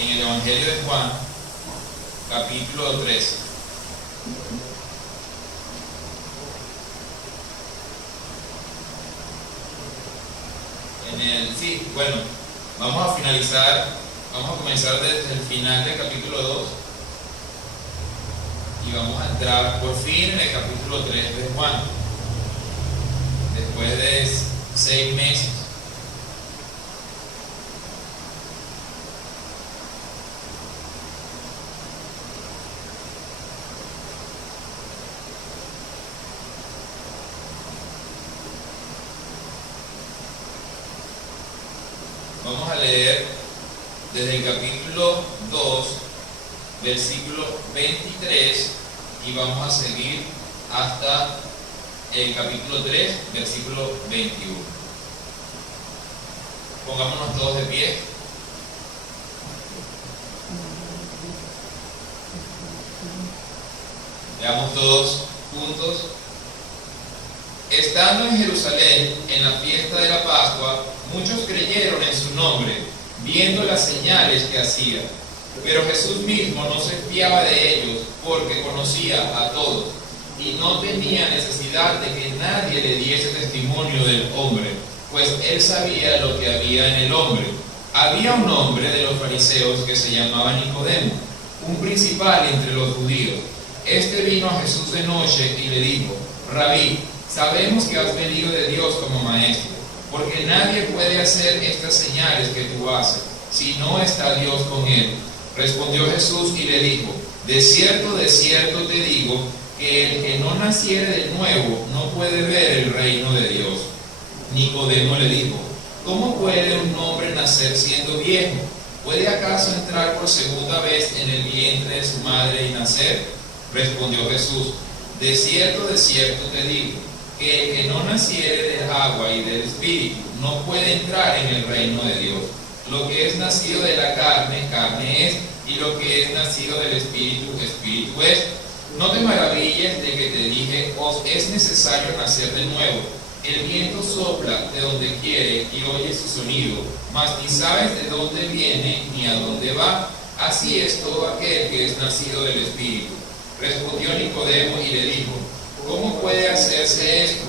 en el Evangelio de Juan, capítulo 3. Vamos a comenzar desde el final del capítulo 2 y vamos a entrar por fin en el capítulo 3 de Juan, después de 6 meses. Vamos a leer desde el capítulo 2, versículo 23, y vamos a seguir hasta el capítulo 3, versículo 21. Pongámonos todos de pie. Leamos todos juntos. Estando en Jerusalén, en la fiesta de la Pascua, muchos creyeron en su nombre, viendo las señales que hacía. Pero Jesús mismo no se fiaba de ellos, porque conocía a todos, y no tenía necesidad de que nadie le diese testimonio del hombre, pues él sabía lo que había en el hombre. Había un hombre de los fariseos que se llamaba Nicodemo, un principal entre los judíos. Este vino a Jesús de noche y le dijo: Rabí, sabemos que has venido de Dios como maestro, porque nadie puede hacer estas señales que tú haces, si no está Dios con él. Respondió Jesús y le dijo: de cierto te digo, que el que no naciere de nuevo no puede ver el reino de Dios. Nicodemo le dijo: ¿cómo puede un hombre nacer siendo viejo? ¿Puede acaso entrar por segunda vez en el vientre de su madre y nacer? Respondió Jesús: de cierto te digo, que el que no naciere del agua y del Espíritu no puede entrar en el reino de Dios. Lo que es nacido de la carne, carne es, y lo que es nacido del Espíritu, Espíritu es. No te maravilles de que te dije: os es necesario nacer de nuevo. El viento sopla de donde quiere y oye su sonido, mas ni sabes de dónde viene ni a dónde va. Así es todo aquel que es nacido del Espíritu. Respondió Nicodemo y le dijo: ¿cómo puede hacerse esto?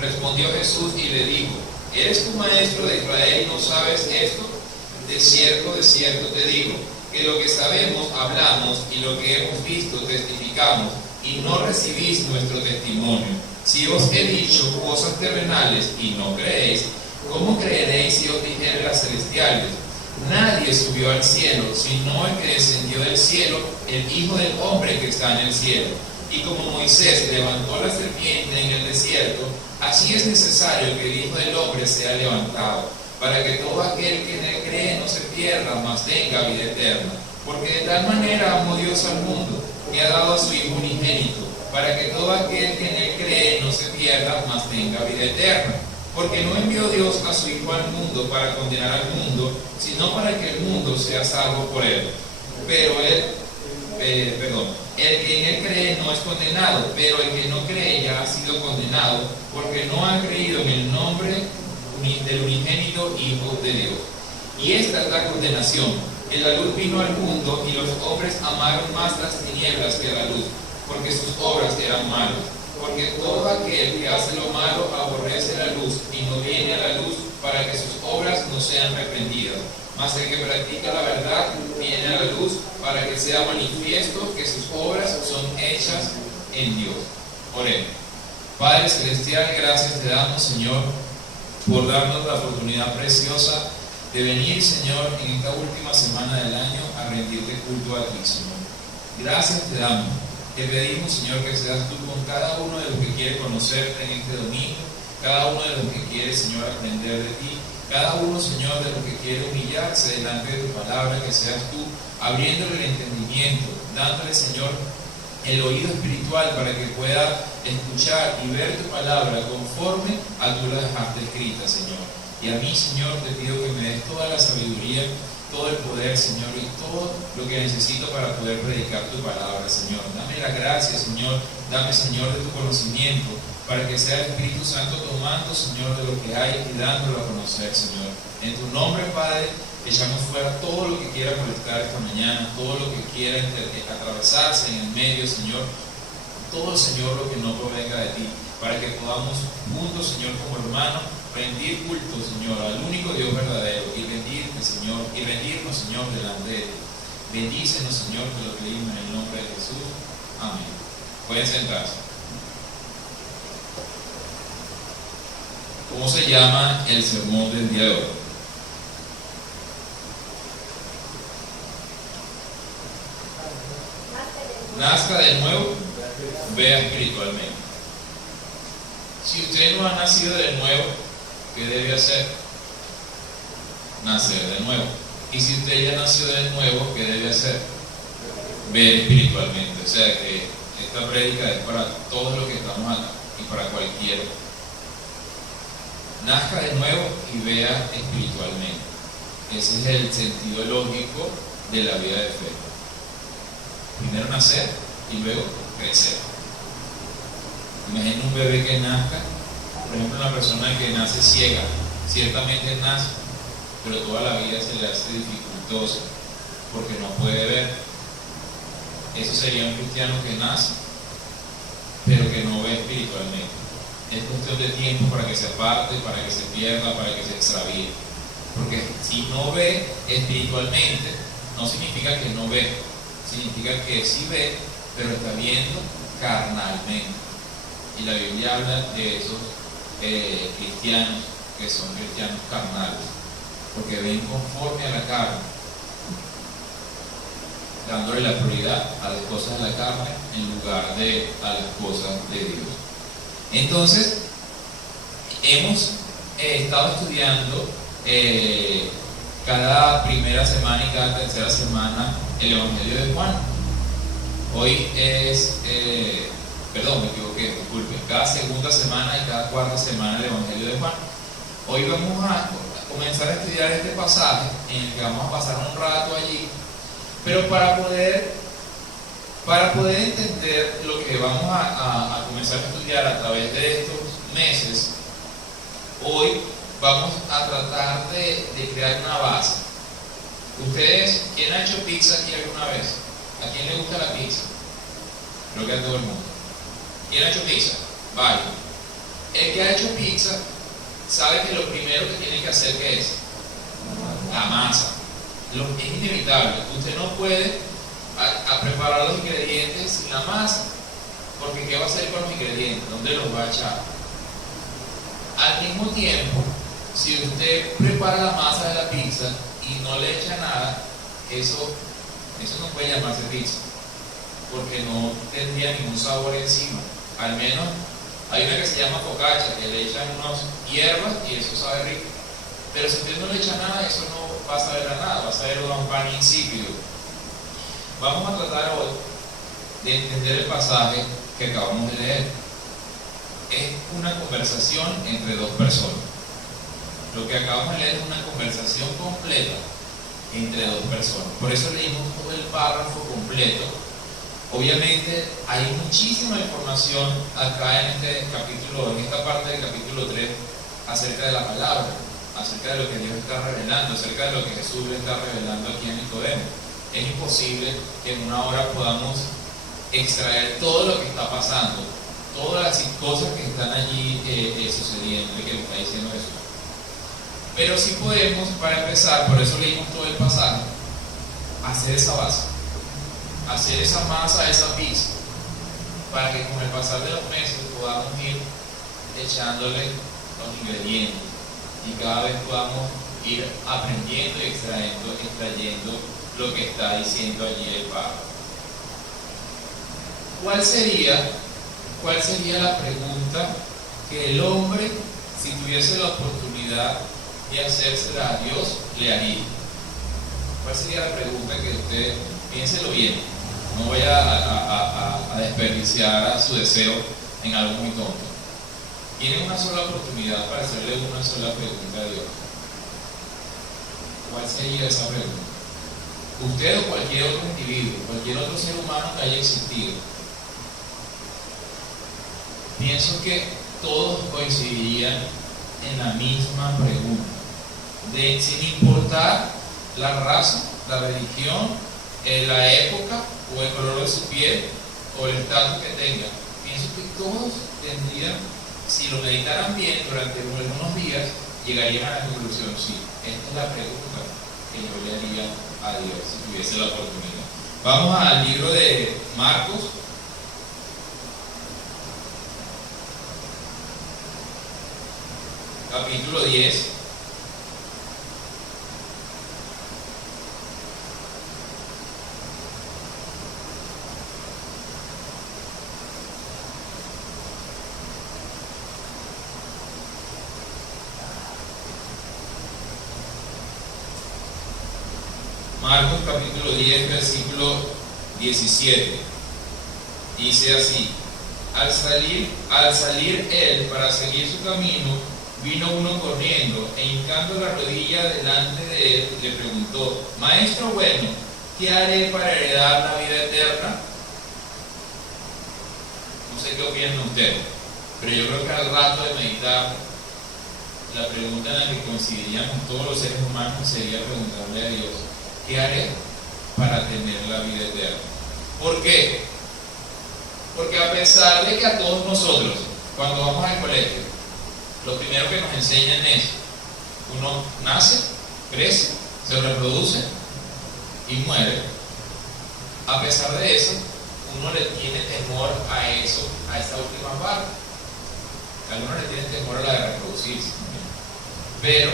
Respondió Jesús y le dijo: ¿eres tú maestro de Israel y no sabes esto? De cierto te digo, que lo que sabemos hablamos, y lo que hemos visto testificamos, y no recibís nuestro testimonio. Si os he dicho cosas terrenales y no creéis, ¿cómo creeréis si os dijere las celestiales? Nadie subió al cielo, sino el que descendió del cielo, el Hijo del Hombre que está en el cielo. Y como Moisés levantó la serpiente en el desierto, así es necesario que el Hijo del Hombre sea levantado, para que todo aquel que en él cree no se pierda, mas tenga vida eterna. Porque de tal manera amó Dios al mundo, que ha dado a su Hijo unigénito, para que todo aquel que en él cree no se pierda, mas tenga vida eterna. Porque no envió Dios a su Hijo al mundo para condenar al mundo, sino para que el mundo sea salvo por él. El que en él cree no es condenado, pero el que no cree ya ha sido condenado, porque no ha creído en el nombre del unigénito Hijo de Dios. Y esta es la condenación: que la luz vino al mundo, y los hombres amaron más las tinieblas que la luz, porque sus obras eran malas. Porque todo aquel que hace lo malo aborrece la luz, y no viene a la luz, para que sus obras no sean reprendidas. Mas el que practica la verdad viene a la luz, para que sea manifiesto que sus obras son hechas en Dios. Oremos. Padre Celestial, gracias te damos, Señor, por darnos la oportunidad preciosa de venir, Señor, en esta última semana del año a rendirte culto a ti, Señor. Gracias te damos. Te pedimos, Señor, que seas tú con cada uno de los que quiere conocerte en este domingo, cada uno de los que quiere, Señor, aprender de ti, cada uno, Señor, de los que quiere humillarse delante de tu palabra, que seas tú abriéndole el entendimiento, dándole, Señor, el oído espiritual para que pueda escuchar y ver tu palabra conforme a tú la dejaste escrita, Señor. Y a mí, Señor, te pido que me des toda la sabiduría, todo el poder, Señor, y todo lo que necesito para poder predicar tu palabra, Señor. Dame la gracia, Señor, dame, Señor, de tu conocimiento, para que sea el Espíritu Santo tomando, Señor, de lo que hay y dándolo a conocer, Señor. En tu nombre, Padre, echamos fuera todo lo que quiera quiera molestar esta mañana, todo lo que quiera atravesarse en el medio, Señor, todo, Señor, lo que no provenga de ti, para que podamos juntos, Señor, como hermanos, rendir culto, Señor, al único Dios verdadero, y rendirte, Señor, y rendirnos, Señor, delante de ti. Bendícenos, Señor, te lo pedimos en el nombre de Jesús. Amén. Pueden sentarse. ¿Cómo se llama el sermón del día de hoy? Nazca de nuevo, vea espiritualmente. Si usted no ha nacido de nuevo, ¿qué debe hacer? Nacer de nuevo. Y si usted ya nació de nuevo, ¿qué debe hacer? Ver espiritualmente. O sea que esta prédica es para todos los que estamos acá y para cualquiera. Nazca de nuevo y vea espiritualmente. Ese es el sentido lógico de la vida de fe. Primero nacer y luego crecer. Imagina un bebé que nazca, por ejemplo, una persona que nace ciega, ciertamente nace, pero toda la vida se le hace dificultosa porque no puede ver. Eso sería un cristiano que nace, pero que no ve espiritualmente. Es cuestión de tiempo para que se aparte, para que se pierda, para que se extravíe. Porque si no ve espiritualmente, no significa que no ve, significa que sí ve, pero está viendo carnalmente. Y la Biblia habla de esos cristianos que son cristianos carnales, porque ven conforme a la carne, dándole la prioridad a las cosas de la carne en lugar de a las cosas de Dios. Entonces, hemos estado estudiando cada primera semana y cada tercera semana el Evangelio de Juan. Hoy es, perdón, me equivoqué, disculpen, cada segunda semana y cada cuarta semana el Evangelio de Juan. Hoy vamos a comenzar a estudiar este pasaje en el que vamos a pasar un rato allí, pero para poder entender lo que vamos a comenzar a estudiar a través de estos meses, hoy vamos a tratar de crear una base. Ustedes, ¿quién ha hecho pizza aquí alguna vez? ¿A quién le gusta la pizza? Creo que a todo el mundo. ¿Quién ha hecho pizza? Vale. El que ha hecho pizza sabe que lo primero que tiene que hacer, ¿qué es? La masa. Es inevitable. Usted no puede a preparar los ingredientes sin la masa, porque ¿qué va a hacer con los ingredientes? ¿Dónde los va a echar? Al mismo tiempo, si usted prepara la masa de la pizza y no le echa nada, eso no puede llamarse pizza, porque no tendría ningún sabor encima. Al menos hay una que se llama focaccia, que le echan unas hierbas y eso sabe rico, pero si usted no le echa nada, eso no va a saber a nada, va a saber a un pan insípido. Vamos a tratar hoy de entender el pasaje que acabamos de leer. Es una conversación entre dos personas. Lo que acabamos de leer es una conversación completa entre dos personas. Por eso leímos todo el párrafo completo. Obviamente hay muchísima información acá en este capítulo, en esta parte del capítulo 3, acerca de la palabra, acerca de lo que Dios está revelando, acerca de lo que Jesús le está revelando aquí en Nicodemo. Es imposible que en una hora podamos extraer todo lo que está pasando, todas las cosas que están allí sucediendo y que le está diciendo Jesús. Pero sí podemos, para empezar, por eso leímos todo el pasaje, hacer esa base, hacer esa masa, esa pizza, para que con el pasar de los meses podamos ir echándole los ingredientes y cada vez podamos ir aprendiendo y extrayendo lo que está diciendo allí el Padre. ¿Cuál sería la pregunta que el hombre, si tuviese la oportunidad de hacérsela a Dios, le haría? ¿Cuál sería la pregunta que usted, piénselo bien, no vaya a desperdiciar a su deseo en algo muy tonto? Tiene una sola oportunidad para hacerle una sola pregunta a Dios. ¿Cuál sería esa pregunta? Usted o cualquier otro individuo, cualquier otro ser humano que haya existido, pienso que todos coincidirían en la misma pregunta, sin importar la raza, la religión, la época o el color de su piel o el estatus que tenga. Pienso que todos tendrían, si lo meditaran bien durante algunos días, llegarían a la conclusión: sí, esta es la pregunta que yo le haría a Dios si tuviese la oportunidad. Vamos al libro de Marcos, capítulo 10. Marcos capítulo 10, versículo 17. Dice así: al salir él para seguir su camino, vino uno corriendo e hincando la rodilla delante de él, le preguntó: Maestro bueno, ¿qué haré para heredar la vida eterna? No sé qué opinan ustedes, pero yo creo que al rato de meditar, la pregunta en la que coincidiríamos todos los seres humanos sería preguntarle a Dios: ¿qué haré para tener la vida eterna? ¿Por qué? Porque a pesar de que a todos nosotros, cuando vamos al colegio, lo primero que nos enseñan es: uno nace, crece, se reproduce y muere. A pesar de eso, uno le tiene temor a eso, a esa última parte. Algunos le tienen temor a la de reproducirse, pero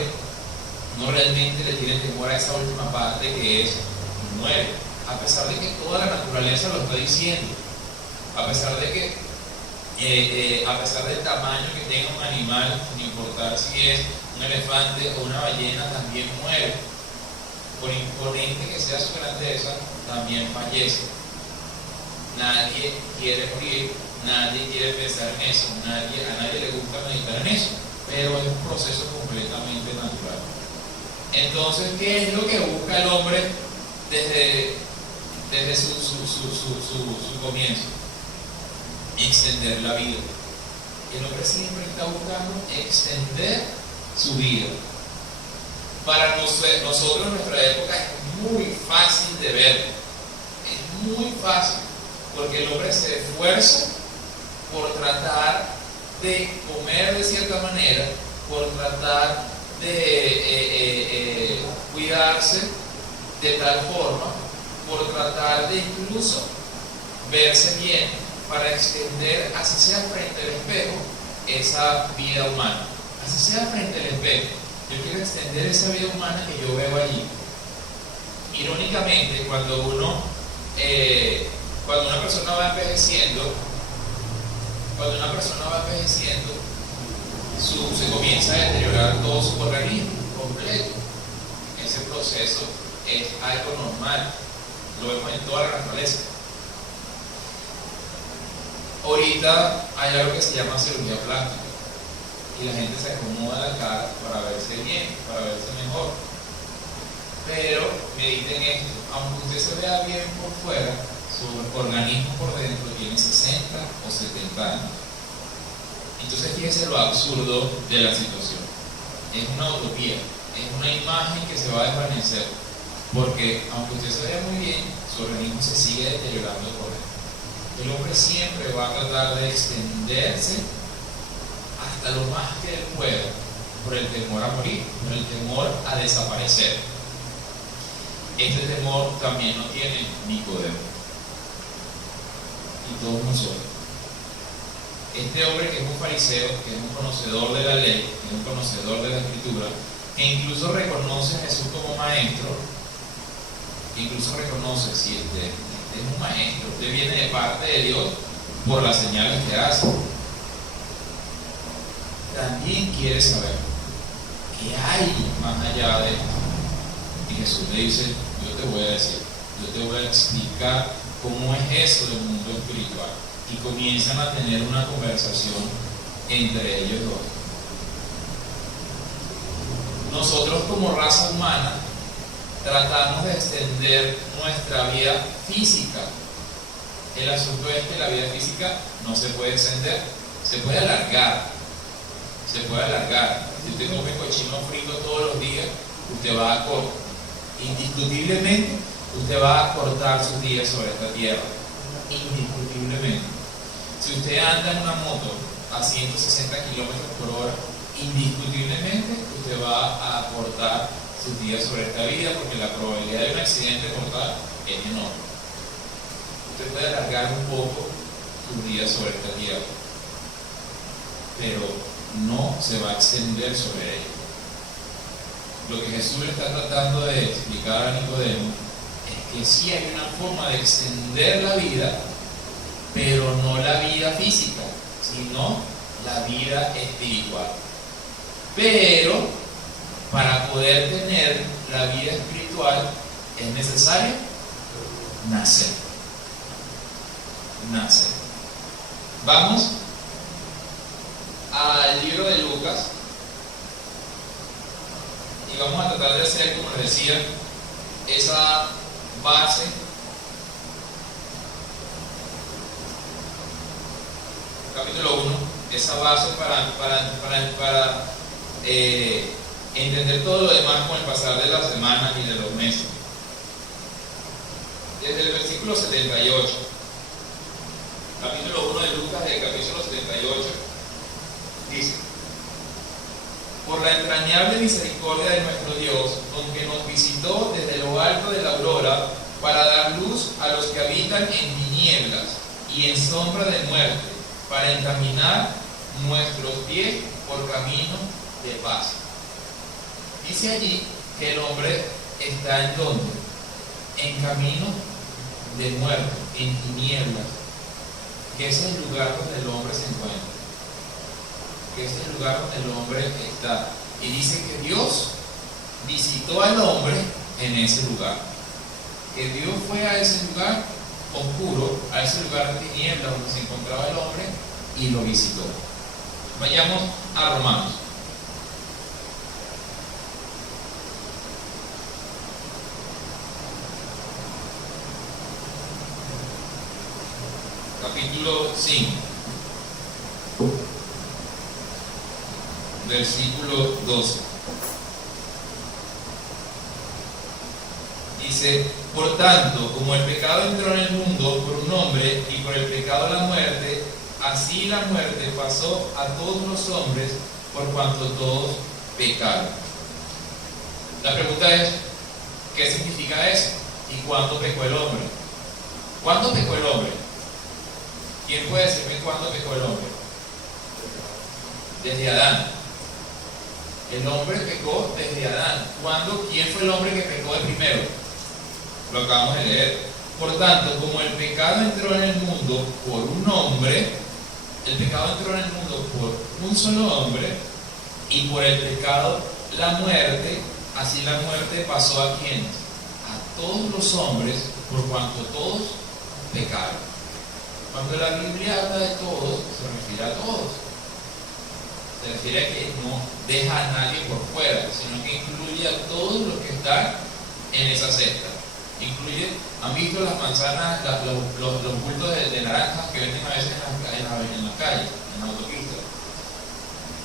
no realmente le tienen temor a esa última parte, que es muere. A pesar de que toda la naturaleza lo está diciendo, a pesar de que a pesar del tamaño que tenga un animal, sin importar si es un elefante o una ballena, también muere. Por imponente que sea su grandeza, también fallece. Nadie quiere morir, nadie quiere pensar en eso, a nadie le gusta meditar en eso, pero es un proceso completamente natural. Entonces, ¿qué es lo que busca el hombre desde su comienzo? Extender la vida. El hombre siempre está buscando extender su vida. Para nosotros en nuestra época es muy fácil de ver, es muy fácil, porque el hombre se esfuerza por tratar de comer de cierta manera, por tratar de cuidarse de tal forma, por tratar de incluso verse bien, para extender, así sea frente al espejo, esa vida humana. Así sea frente al espejo, yo quiero extender esa vida humana que yo veo allí. Irónicamente, cuando una persona va envejeciendo, se comienza a deteriorar todo su organismo completo. Ese proceso es algo normal, lo vemos en toda la naturaleza. Ahorita hay algo que se llama cirugía plástica y la gente se acomoda la cara para verse bien, para verse mejor. Pero mediten esto: aunque usted se vea bien por fuera, su organismo por dentro tiene 60 o 70 años. Entonces fíjense lo absurdo de la situación. Es una utopía, es una imagen que se va a desvanecer, porque aunque usted se vea muy bien, su organismo se sigue deteriorando por dentro. El hombre siempre va a tratar de extenderse hasta lo más que él pueda, por el temor a morir, por el temor a desaparecer. Este temor también no tiene Nicodemo y todos nosotros. Este hombre, que es un fariseo, que es un conocedor de la ley, que es un conocedor de la escritura, que incluso reconoce a Jesús como maestro, que incluso reconoce: si este es un maestro, usted viene de parte de Dios por las señales que hace. También quiere saber qué hay más allá de esto. Y Jesús le dice: yo te voy a decir, yo te voy a explicar cómo es eso del mundo espiritual. Y comienzan a tener una conversación entre ellos dos. Nosotros, como raza humana, tratamos de extender nuestra vida física. El asunto es que la vida física no se puede extender, se puede alargar. Si usted come cochino frito todos los días, usted va a corto. Indiscutiblemente, usted va a cortar sus días sobre esta tierra. Indiscutiblemente. Si usted anda en una moto a 160 kilómetros por hora, indiscutiblemente usted va a cortar sus días sobre esta vida, porque la probabilidad de un accidente mortal es enorme. Usted puede alargar un poco sus días sobre esta tierra, pero no se va a extender sobre ella. Lo que Jesús le está tratando de explicar a Nicodemo es que sí hay una forma de extender la vida, pero no la vida física, sino la vida espiritual. Pero para poder tener la vida espiritual es necesario nacer. Vamos al libro de Lucas y vamos a tratar de hacer, como les decía, esa base capítulo 1, esa base para entender todo lo demás con el pasar de las semanas y de los meses. Desde el versículo 78, capítulo 1 de Lucas, del capítulo 78, dice: por la entrañable misericordia de nuestro Dios, con que nos visitó desde lo alto de la aurora, para dar luz a los que habitan en tinieblas y en sombra de muerte, para encaminar nuestros pies por camino de paz. Dice allí que el hombre está en donde, en camino de muerte, en tinieblas, que es el lugar donde el hombre se encuentra, que es el lugar donde el hombre está. Y dice que Dios visitó al hombre en ese lugar, que Dios fue a ese lugar oscuro, a ese lugar de tinieblas donde se encontraba el hombre, y lo visitó. Vayamos a Romanos. Capítulo 5, versículo 12. Dice: por tanto, como el pecado entró en el mundo por un hombre, y por el pecado la muerte, así la muerte pasó a todos los hombres, por cuanto todos pecaron. La pregunta es, ¿qué significa eso? ¿Y cuándo pecó el hombre? ¿Cuándo pecó el hombre? ¿Quién puede decirme cuándo pecó el hombre? Desde Adán. El hombre pecó desde Adán. ¿Cuándo? ¿Quién fue el hombre que pecó de primero? Lo acabamos de leer. Por tanto, como el pecado entró en el mundo por un hombre, el pecado entró en el mundo por un solo hombre, y por el pecado la muerte, así la muerte pasó ¿a quiénes? A todos los hombres, por cuanto todos pecaron. Cuando la Biblia habla de todos, se refiere a todos. Se refiere a que no deja a nadie por fuera, sino que incluye a todos los que están en esa cesta. Incluye, ¿han visto las manzanas, los bultos de naranjas que venden a veces en las calles, en la autopista?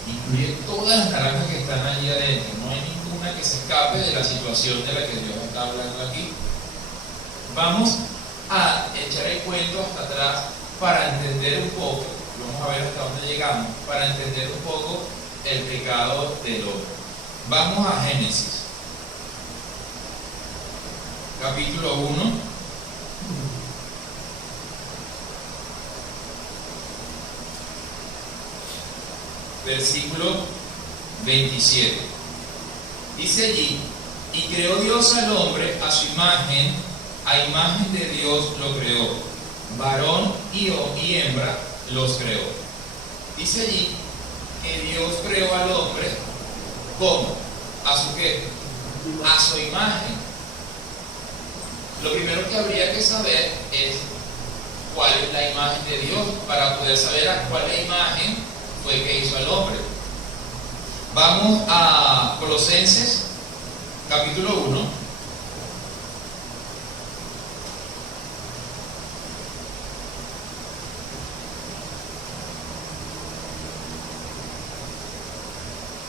Incluye todas las naranjas que están allí adentro. No hay ninguna que se escape de la situación de la que Dios está hablando aquí. Vamos a echar el cuento hasta atrás para entender un poco, vamos a ver hasta dónde llegamos, para entender un poco el pecado del hombre. Vamos a Génesis, capítulo 1, versículo 27. Dice allí: y creó Dios al hombre a su imagen, a imagen de Dios lo creó, varón y hembra los creó. Dice allí que Dios creó al hombre, ¿cómo? ¿A su qué? A su imagen. Lo primero que habría que saber es cuál es la imagen de Dios, para poder saber a cuál imagen fue que hizo al hombre. Vamos a Colosenses, capítulo 1.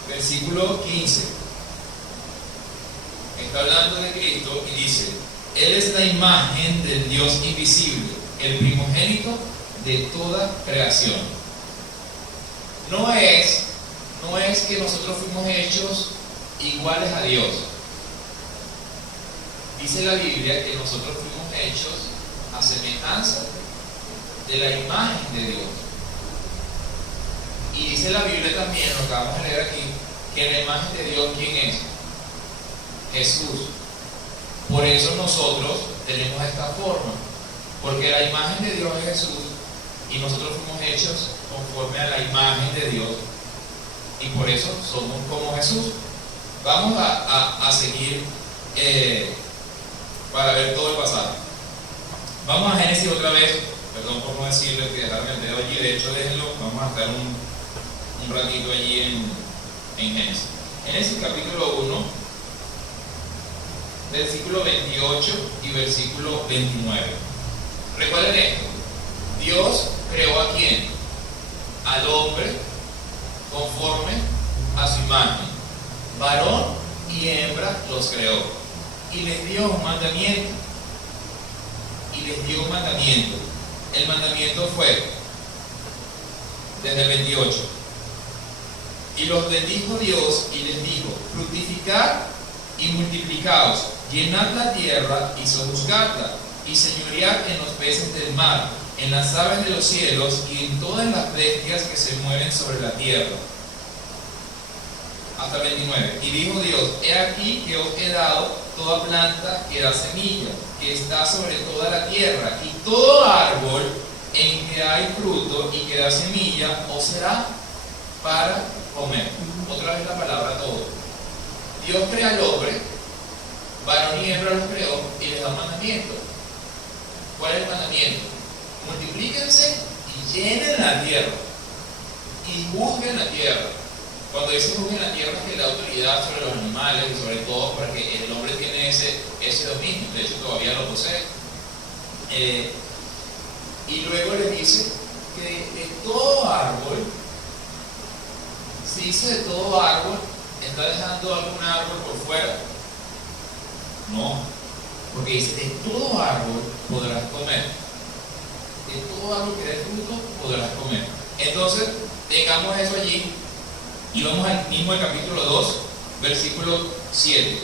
Versículo 15. está hablando de Cristo y dice: Él es la imagen del Dios invisible, el primogénito de toda creación. No es que nosotros fuimos hechos iguales a Dios. Dice la Biblia que nosotros fuimos hechos a semejanza de la imagen de Dios. Y dice la Biblia también, lo que vamos a leer aquí, que la imagen de Dios, ¿quién es? Jesús. Por eso nosotros tenemos esta forma, porque la imagen de Dios es Jesús y nosotros fuimos hechos conforme a la imagen de Dios y por eso somos como Jesús. Vamos a seguir para ver todo el pasaje. Vamos a Génesis otra vez. Perdón por no decirle que dejaron el dedo allí, de hecho déjenlo, vamos a estar un ratito allí en Génesis. Génesis capítulo 1, versículo 28 y versículo 29. Recuerden esto: Dios creó ¿a quién? Al hombre conforme a su imagen. Varón y hembra los creó. Y les dio un mandamiento. El mandamiento fue, desde el 28: y los bendijo Dios y les dijo: fructificad y multiplicaos, llenad la tierra y sojuzgadla, y señoread en los peces del mar, en las aves de los cielos y en todas las bestias que se mueven sobre la tierra. Hasta 29. Y dijo Dios: he aquí que os he dado toda planta que da semilla, que está sobre toda la tierra, y todo árbol en que hay fruto y que da semilla os será para comer. Otra vez la palabra todo. Dios crea al hombre, varón y hembra los creó y les da un mandamiento. ¿Cuál es el mandamiento? Multiplíquense y llenen la tierra y juzguen la tierra. Cuando dice juzguen la tierra, es que la autoridad sobre los animales y sobre todo porque el hombre tiene ese dominio, de hecho todavía lo posee. Y luego le dice que de todo árbol, si dice de todo árbol, ¿está dejando algún árbol por fuera? No, porque dice: de todo árbol podrás comer. De todo árbol que dé fruto podrás comer. Entonces, tengamos eso allí y vamos al mismo el capítulo 2, versículo 7.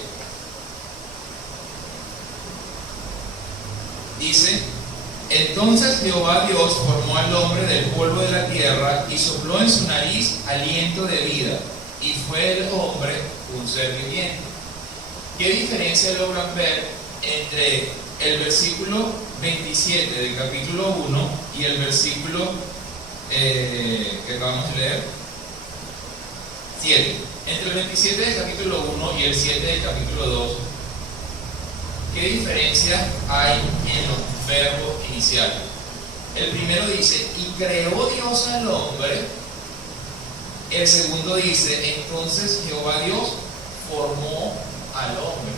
Dice: entonces Jehová Dios formó al hombre del polvo de la tierra y sopló en su nariz aliento de vida, y fue el hombre un ser viviente. ¿Qué diferencia logran ver entre el versículo 27 del capítulo 1 y el versículo que acabamos de leer? 7. Entre el 27 del capítulo 1 y el 7 del capítulo 2, ¿qué diferencia hay en los verbos iniciales? El primero dice: y creó Dios al hombre. El segundo dice: entonces Jehová Dios formó al hombre.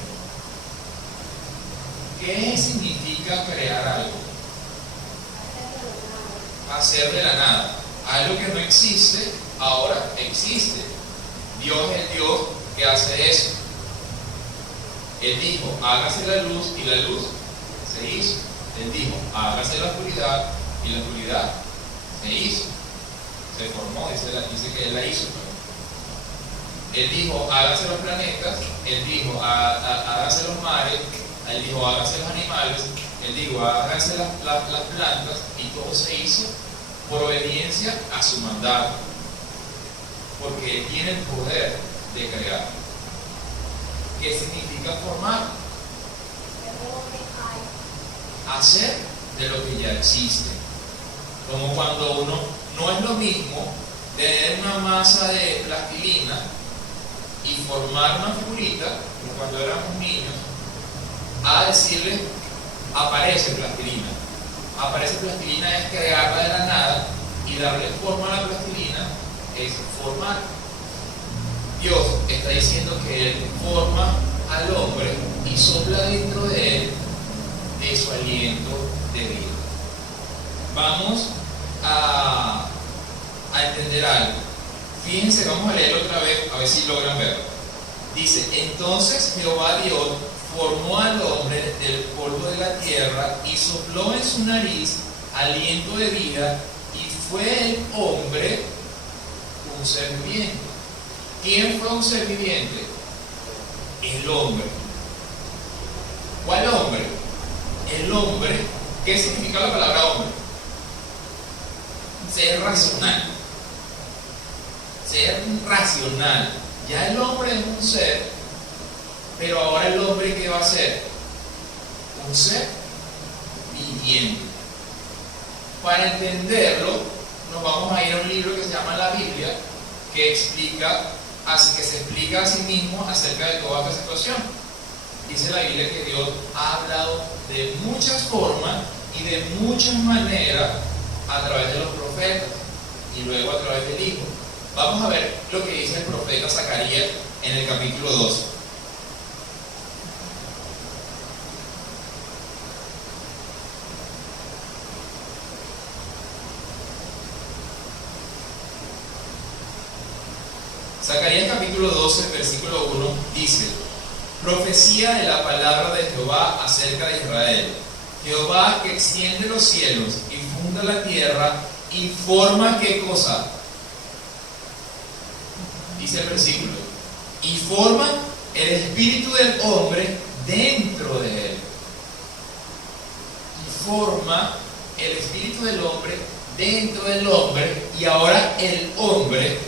¿Qué significa crear algo? Hacer de la nada. Algo que no existe, ahora existe. Dios es el Dios que hace eso. Él dijo: hágase la luz, y la luz se hizo. Él dijo: hágase la oscuridad, y la oscuridad se hizo. Se formó, dice que Él la hizo. Él dijo: hágase los planetas. Él dijo: hágase los mares. Él dijo: hágase los animales. Él dijo: hágase las plantas. Y todo se hizo por obediencia a su mandato, porque Él tiene el poder de crear. ¿Qué significa formar? Hacer de lo que ya existe. Como cuando uno, no es lo mismo tener una masa de plastilina y formar una figurita, como cuando éramos niños, a decirle: aparece plastilina. Aparece plastilina es crearla de la nada, y darle forma a la plastilina es formar. Dios está diciendo que Él forma al hombre y sopla dentro de él de su aliento de vida. Vamos a entender algo. Fíjense, vamos a leerlo otra vez, a ver si logran ver. Dice, entonces Jehová Dios formó al hombre del polvo de la tierra y sopló en su nariz aliento de vida, y fue el hombre un ser viviente. ¿Quién fue un ser viviente? El hombre. ¿Cuál hombre? El hombre. ¿Qué significa la palabra hombre? Ser racional. Ser racional. Ya el hombre es un ser, pero ahora el hombre, ¿qué va a ser? Un ser viviente. Para entenderlo, nos vamos a ir a un libro que se llama la Biblia, que se explica a sí mismo acerca de toda esta situación. Dice la Biblia que Dios ha hablado de muchas formas y de muchas maneras a través de los profetas y luego a través del Hijo. Vamos a ver lo que dice el profeta Zacarías en el capítulo 12. Zacarías capítulo 12, versículo 1 dice: profecía de la palabra de Jehová acerca de Israel. Jehová, que extiende los cielos y funda la tierra, y forma, ¿qué cosa? Dice el versículo, y forma el espíritu del hombre dentro de él. Y forma el espíritu del hombre dentro del hombre. Y ahora el hombre,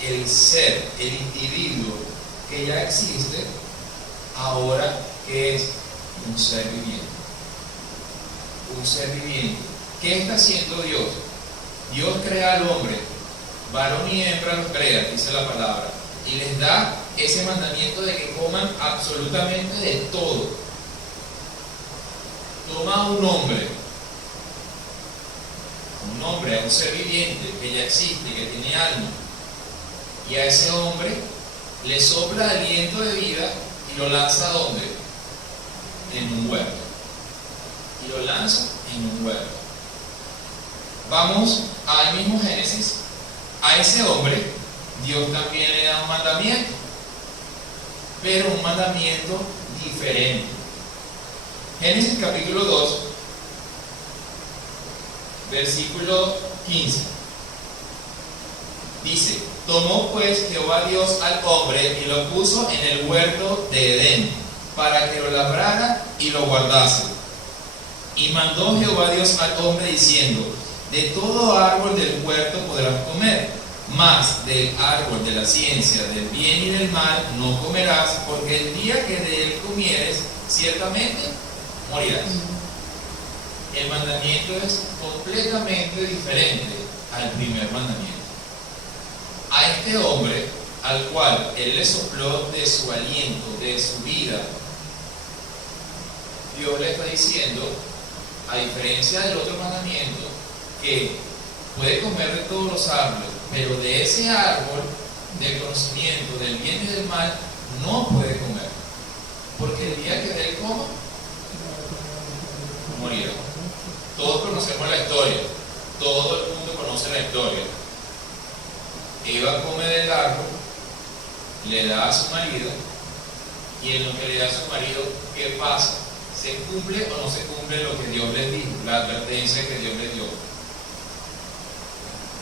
el ser, el individuo que ya existe, ahora que es un ser viviente. Un ser viviente. ¿Qué está haciendo Dios? Dios crea al hombre, varón y hembra los crea, dice la palabra, y les da ese mandamiento de que coman absolutamente de todo. Toma a un hombre, a un ser viviente que ya existe, que tiene alma, y a ese hombre le sopla aliento de vida y lo lanza ¿a dónde? En un huerto. Y lo lanza en un huerto. Vamos al mismo Génesis. A ese hombre Dios también le da un mandamiento, pero un mandamiento diferente. Génesis capítulo 2, versículo 15. Dice: tomó pues Jehová Dios al hombre y lo puso en el huerto de Edén, para que lo labrara y lo guardase. Y mandó Jehová Dios al hombre diciendo: de todo árbol del huerto podrás comer, mas del árbol de la ciencia del bien y del mal no comerás, porque el día que de él comieres, ciertamente morirás. El mandamiento es completamente diferente al primer mandamiento. A este hombre, al cual él le sopló de su aliento, de su vida, Dios le está diciendo, a diferencia del otro mandamiento, que puede comer de todos los árboles, pero de ese árbol del conocimiento del bien y del mal no puede comer, porque el día que de él coma, morirá. Todos conocemos la historia, todo el mundo conoce la historia. Eva come del árbol, le da a su marido, y en lo que le da a su marido, ¿qué pasa? ¿Se cumple o no se cumple lo que Dios les dijo, la advertencia que Dios les dio?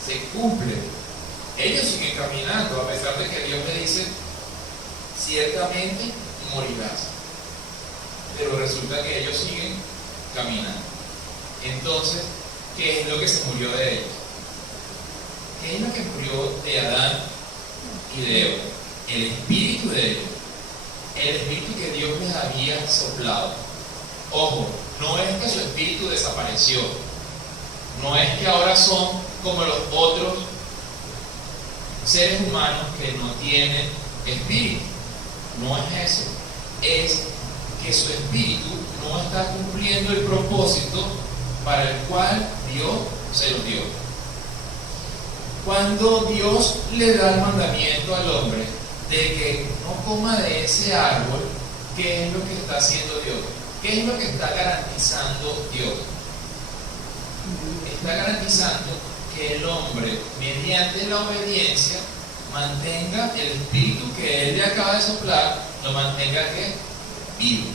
Se cumple. Ellos siguen caminando, a pesar de que Dios le dice, ciertamente morirás. Pero resulta que ellos siguen caminando. Entonces, ¿qué es lo que se murió de ellos? ¿Qué es lo que murió de Adán y de Eva? El espíritu de ellos. El espíritu que Dios les había soplado. Ojo, no es que su espíritu desapareció. No es que ahora son como los otros seres humanos que no tienen espíritu. No es eso. Es que su espíritu no está cumpliendo el propósito para el cual Dios se lo dio. Cuando Dios le da el mandamiento al hombre de que no coma de ese árbol, ¿qué es lo que está haciendo Dios? ¿Qué es lo que está garantizando Dios? Está garantizando que el hombre, mediante la obediencia, mantenga el espíritu que Él le acaba de soplar, lo mantenga ¿qué? Vivo.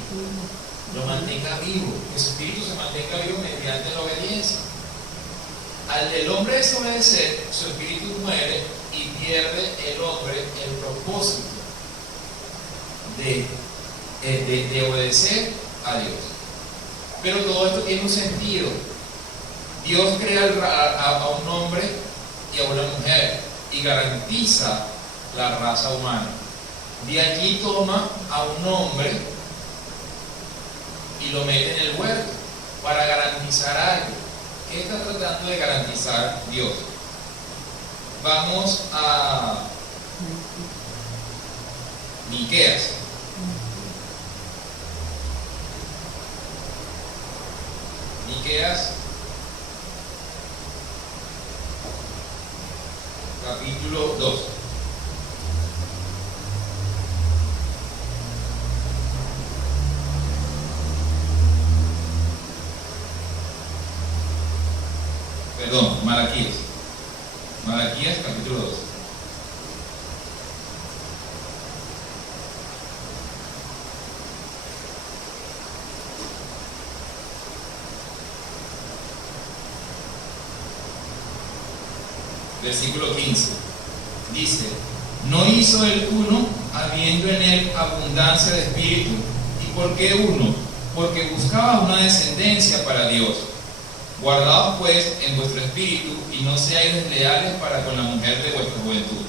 Lo mantenga vivo, que su espíritu se mantenga vivo mediante la obediencia. Al el hombre desobedecer, su espíritu muere y pierde el hombre el propósito de obedecer a Dios. Pero todo esto tiene un sentido. Dios crea a un hombre y a una mujer y garantiza la raza humana. De allí toma a un hombre y lo mete en el huerto para garantizar algo. ¿Qué está tratando de garantizar Dios? Vamos a Miqueas. Miqueas capítulo 2. Perdón, Malaquías. Malaquías capítulo 2. Versículo 15. Dice: no hizo el uno, habiendo en él abundancia de espíritu. ¿Y por qué uno? Porque buscaba una descendencia para Dios. Guardaos pues en vuestro espíritu y no seáis desleales para con la mujer de vuestra juventud.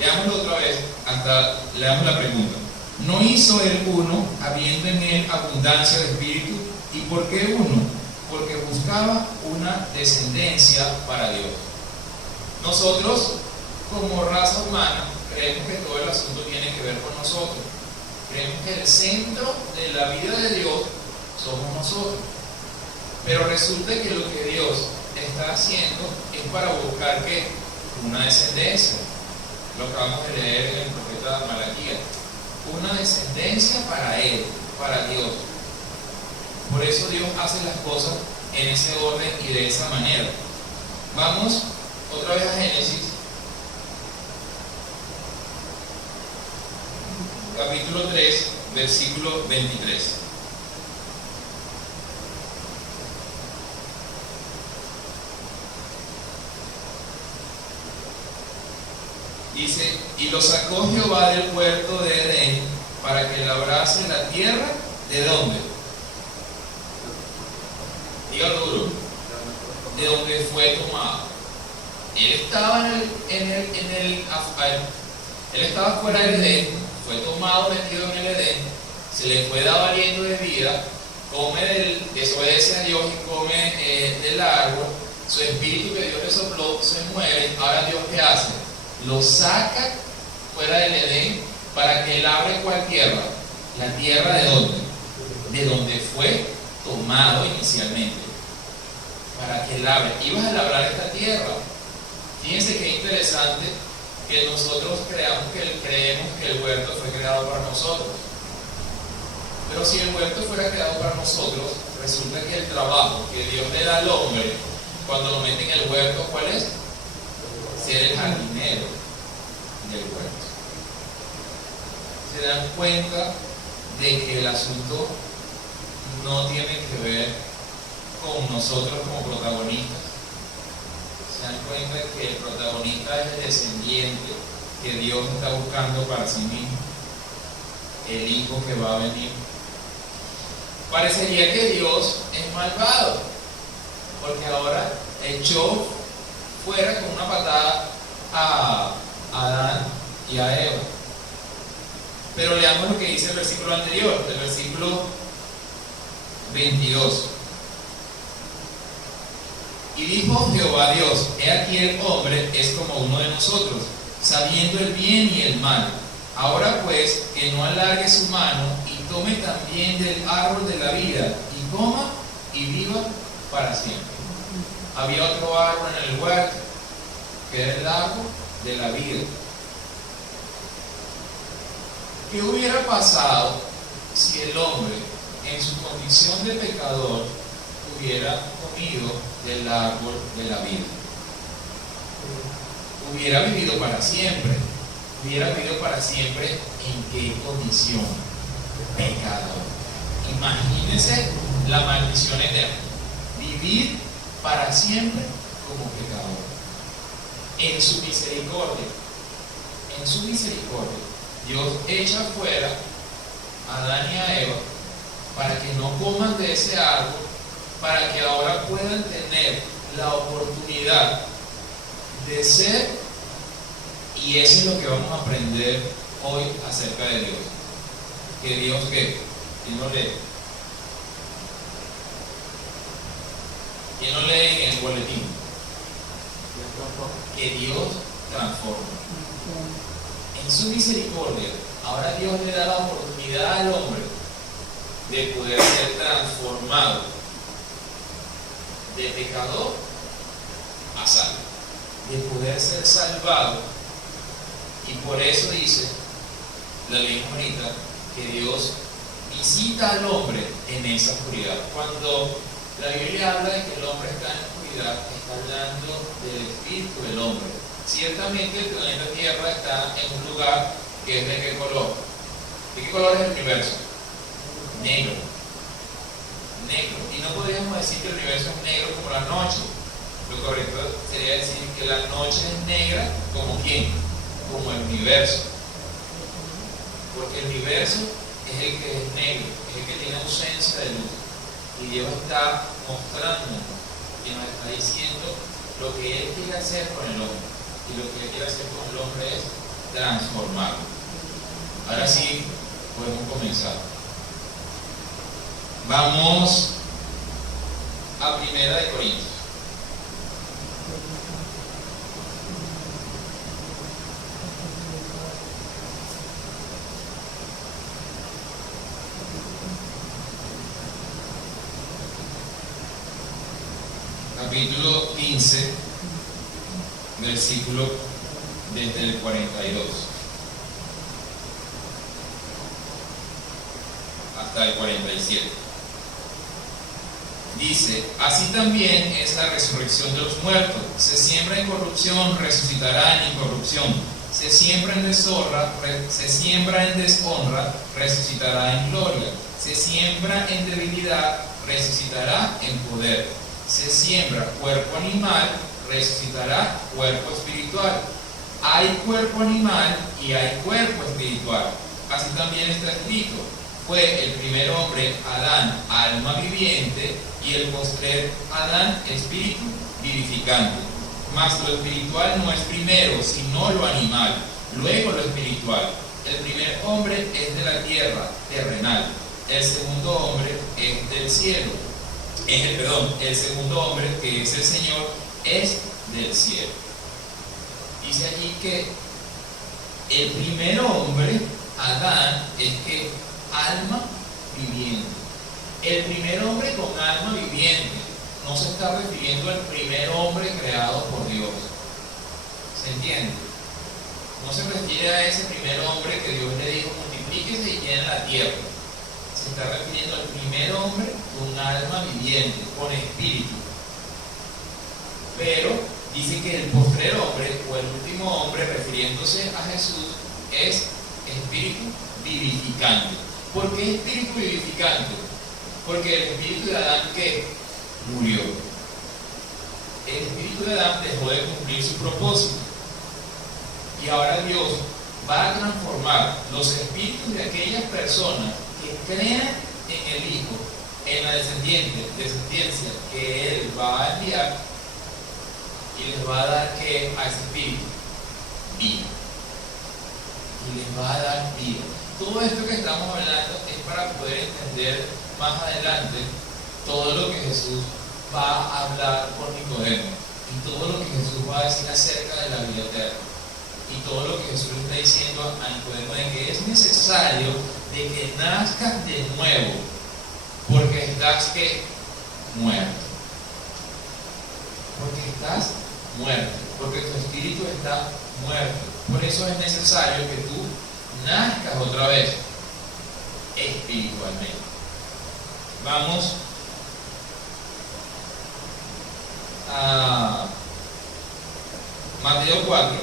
Leámoslo otra vez, leamos la pregunta. ¿No hizo el uno, habiendo en él abundancia de espíritu? ¿Y por qué uno? Porque buscaba una descendencia para Dios. Nosotros, como raza humana, creemos que todo el asunto tiene que ver con nosotros. Creemos que el centro de la vida de Dios somos nosotros. Pero resulta que lo que Dios está haciendo es para buscar ¿qué? Una descendencia. Lo acabamos de leer en el profeta Malaquías. Una descendencia para Él, para Dios. Por eso Dios hace las cosas en ese orden y de esa manera. Vamos otra vez a Génesis, capítulo 3, versículo 23. Dice: y lo sacó Jehová del huerto de Edén para que labrase la tierra. ¿De dónde? Dígalo duro. De donde fue tomado. Él estaba él estaba fuera del Edén, fue tomado, metido en el Edén, se le fue dado aliento de vida, desobedece a Dios y come del árbol, su espíritu que Dios le sopló se muere. Ahora Dios ¿qué hace? Lo saca fuera del Edén para que labre ¿cuál tierra? La tierra ¿de dónde? De donde fue tomado inicialmente. Para que labre. Ibas a labrar esta tierra. Fíjense qué interesante que nosotros creemos que el huerto fue creado para nosotros. Pero si el huerto fuera creado para nosotros, resulta que el trabajo que Dios le da al hombre cuando lo mete en el huerto, ¿cuál es? Ser el jardinero del huerto. Se dan cuenta de que el asunto no tiene que ver con nosotros como protagonistas. Se dan cuenta que el protagonista es el descendiente que Dios está buscando para sí mismo, el hijo que va a venir. Parecería que Dios es malvado, porque ahora echó fuera con una patada a Adán y a Eva. Pero leamos lo que dice el versículo anterior, el versículo 22. Y dijo Jehová Dios: he aquí el hombre es como uno de nosotros, sabiendo el bien y el mal. Ahora pues, que no alargue su mano y tome también del árbol de la vida, y coma y viva para siempre. Había otro árbol en el huerto, que era el árbol de la vida. ¿Qué hubiera pasado si el hombre, en su condición de pecador, hubiera comido del árbol de la vida? Hubiera vivido para siempre, hubiera vivido para siempre, ¿en qué condición? Pecador. Imagínense la maldición eterna. Vivir para siempre como pecador. En su misericordia, Dios echa fuera a Adán y a Eva para que no coman de ese árbol, para que ahora puedan tener la oportunidad de ser, y eso es lo que vamos a aprender hoy acerca de Dios. Que Dios, ¿qué? ¿Quién no lee? ¿Quién no lee en el boletín? Que Dios transforma. En su misericordia, ahora Dios le da la oportunidad al hombre de poder ser transformado de pecador a salvo, de poder ser salvado. Y por eso dice, la leímos ahorita, que Dios visita al hombre en esa oscuridad. Cuando la Biblia habla de que el hombre está en oscuridad, está hablando del espíritu del hombre. Ciertamente el planeta Tierra está en un lugar que es ¿de qué color? ¿De qué color es el universo? Negro. Y no podríamos decir que el universo es negro como la noche. Lo correcto sería decir que la noche es negra como ¿quién? Como el universo. Porque el universo es el que es negro, es el que tiene ausencia de luz. Y Dios está mostrándonos y nos está diciendo lo que Él quiere hacer con el hombre. Y lo que Él quiere hacer con el hombre es transformarlo. Ahora sí, podemos comenzar. Vamos a 1 de Corintios. Capítulo 15, versículo desde el 42 hasta el 47. Dice: así también es la resurrección de los muertos. Se siembra en corrupción, resucitará en incorrupción. Se siembra en deshonra, resucitará en gloria. Se siembra en debilidad, resucitará en poder. Se siembra cuerpo animal, resucitará cuerpo espiritual. Hay cuerpo animal y hay cuerpo espiritual. Así también está escrito: fue el primer hombre, Adán, alma viviente, y el postrer Adán, espíritu vivificante. Mas lo espiritual no es primero, sino lo animal, luego lo espiritual. El primer hombre es de la tierra, terrenal. El segundo hombre es del cielo. El segundo hombre, que es el Señor, es del cielo. Dice allí que el primer hombre, Adán, es que alma viviente. El primer hombre con alma viviente no se está refiriendo al primer hombre creado por Dios. ¿Se entiende? No se refiere a ese primer hombre que Dios le dijo: multiplíquese y llene la tierra. Se está refiriendo al primer hombre con alma viviente, con espíritu. Pero dice que el postrer hombre, o el último hombre, refiriéndose a Jesús, es espíritu vivificante. ¿Por qué espíritu vivificante? Porque el espíritu de Adán, ¿qué? Murió. El espíritu de Adán dejó de cumplir su propósito. Y ahora Dios va a transformar los espíritus de aquellas personas que crean en el Hijo, en la descendencia que Él va a enviar, y les va a dar ¿qué? A ese espíritu vida. Y les va a dar vida. Todo esto que estamos hablando es para poder entender más adelante todo lo que Jesús va a hablar por Nicodemo, y todo lo que Jesús va a decir acerca de la vida eterna, y todo lo que Jesús le está diciendo a Nicodemo, de que es necesario de que nazcas de nuevo, porque estás ¿qué? Muerto. Porque estás muerto, porque tu espíritu está muerto. Por eso es necesario que tú nazcas otra vez espiritualmente. Vamos a Mateo 4,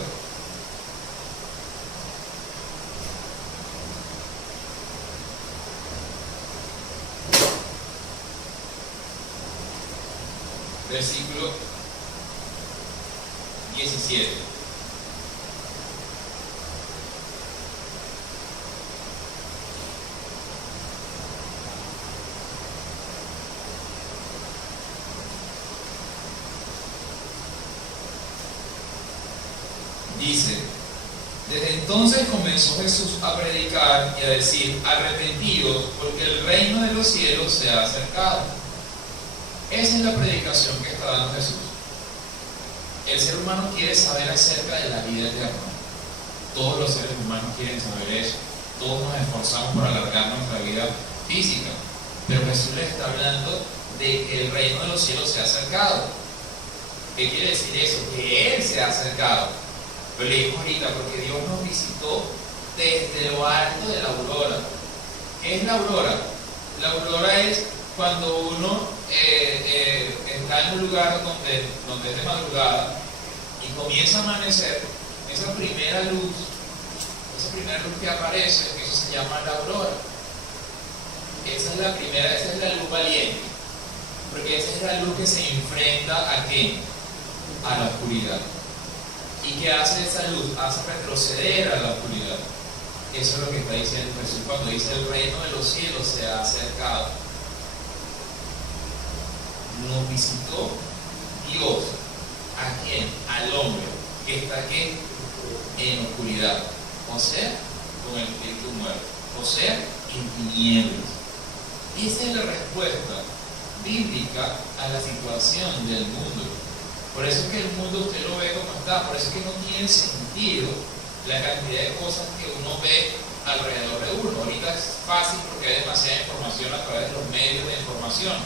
versículo 17. Dice: desde entonces comenzó Jesús a predicar y a decir: arrepentidos, porque el reino de los cielos se ha acercado. Esa es la predicación que está dando Jesús. El ser humano quiere saber acerca de la vida eterna. Todos los seres humanos quieren saber eso. Todos nos esforzamos por alargar nuestra vida física. Pero Jesús les está hablando de que el reino de los cielos se ha acercado. ¿Qué quiere decir eso? Que Él se ha acercado. Lo leímos ahorita, porque Dios nos visitó desde lo alto de la aurora. ¿Qué es la aurora? La aurora es cuando uno está en un lugar donde es de madrugada y comienza a amanecer. Esa primera luz que aparece, eso se llama la aurora. Esa es la primera, esa es la luz valiente, porque esa es la luz que se enfrenta ¿a qué? A la oscuridad. ¿Y qué hace esa luz? Hace retroceder a la oscuridad. Eso es lo que está diciendo Jesús cuando dice: el reino de los cielos se ha acercado. Nos visitó Dios. ¿A quién? Al hombre que está aquí en oscuridad, o sea, con el espíritu muerto, o sea, en tinieblas. Esa es la respuesta bíblica a la situación del mundo. Por eso es que el mundo usted lo ve como está. Por eso es que no tiene sentido la cantidad de cosas que uno ve alrededor de uno. Ahorita es fácil porque hay demasiada información a través de los medios de información.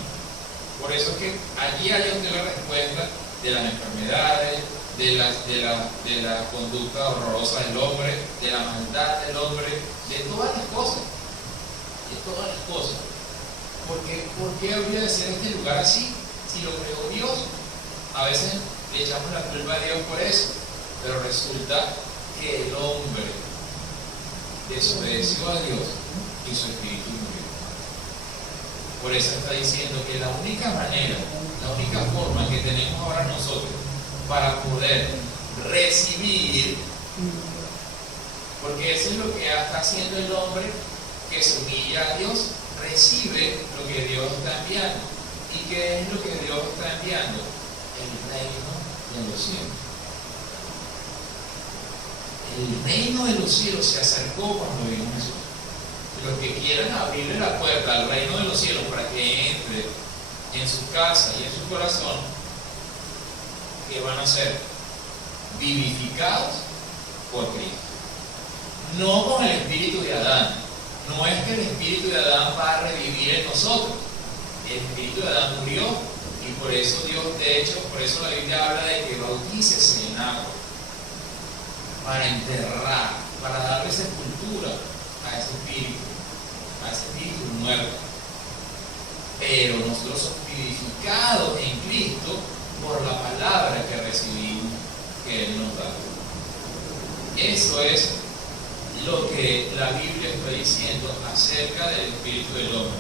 Por eso es que allí hay usted la respuesta de las enfermedades, de la conducta horrorosa del hombre, de la maldad del hombre, de todas las cosas. De todas las cosas. ¿Por qué habría de ser este lugar así si lo creó Dios? A veces le echamos la culpa a Dios por eso, pero resulta que el hombre desobedeció a Dios y su espíritu murió. Por eso está diciendo que la única manera, la única forma que tenemos ahora nosotros para poder recibir, porque eso es lo que está haciendo el hombre que se humilla a Dios, recibe lo que Dios está enviando. ¿Y qué es lo que Dios está enviando? El reino de los cielos. El reino de los cielos se acercó cuando vino Jesús. Los que quieran abrirle la puerta al reino de los cielos para que entre en su casa y en su corazón, que van a ser vivificados por Cristo. No con el espíritu de Adán. No es que el espíritu de Adán va a revivir en nosotros. El espíritu de Adán murió. Y por eso Dios, de hecho, por eso la Biblia habla de que bautícese en agua, para enterrar, para darle sepultura a ese espíritu muerto. Pero nosotros somos vivificados en Cristo por la palabra que recibimos, que Él nos da. Eso es lo que la Biblia está diciendo acerca del espíritu del hombre.